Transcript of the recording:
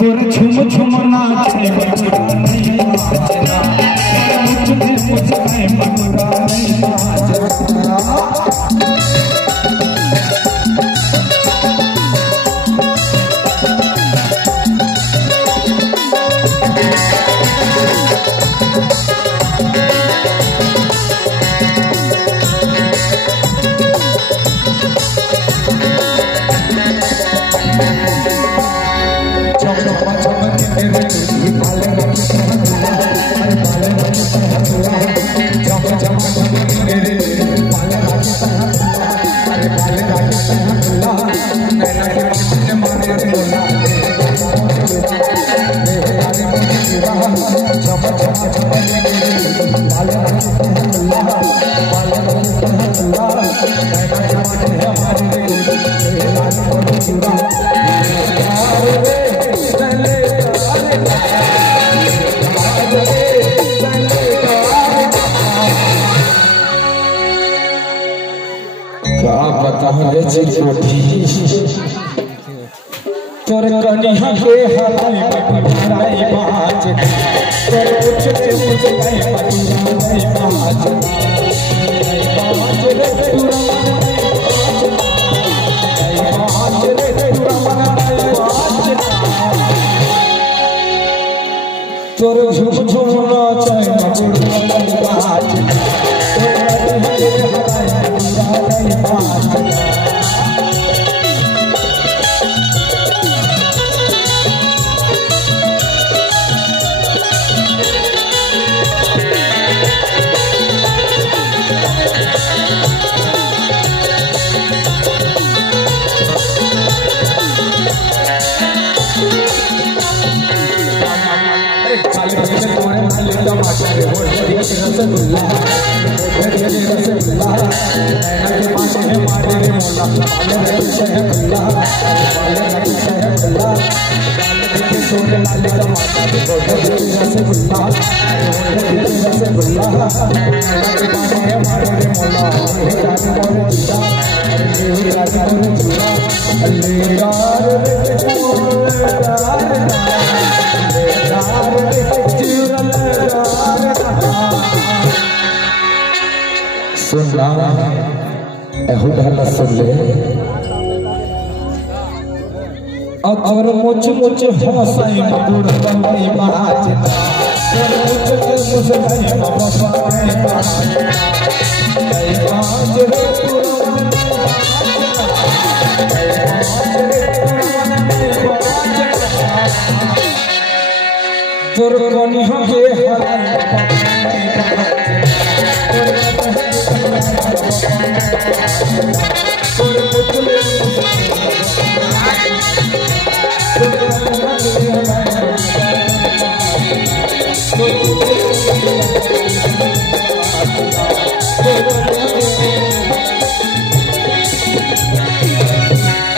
तोर झुम झुम नाचे मटुरा नहीं नाचना मुझे मुझे मटुरा नहीं नाचना तोर कनिया के हराई पटुराई बाज तोर कुछ के मुझे पटुराई बाज बाज रे तोर झुम झुम नाचे पटुराई बाज तोर कनिया के हराई पटुराई बाज रसगुल्ला रसगुल्ला सुनना सुन ले और मुझ मुझ हंसाई मधुर बंदी बाज तोर कनिया के हराई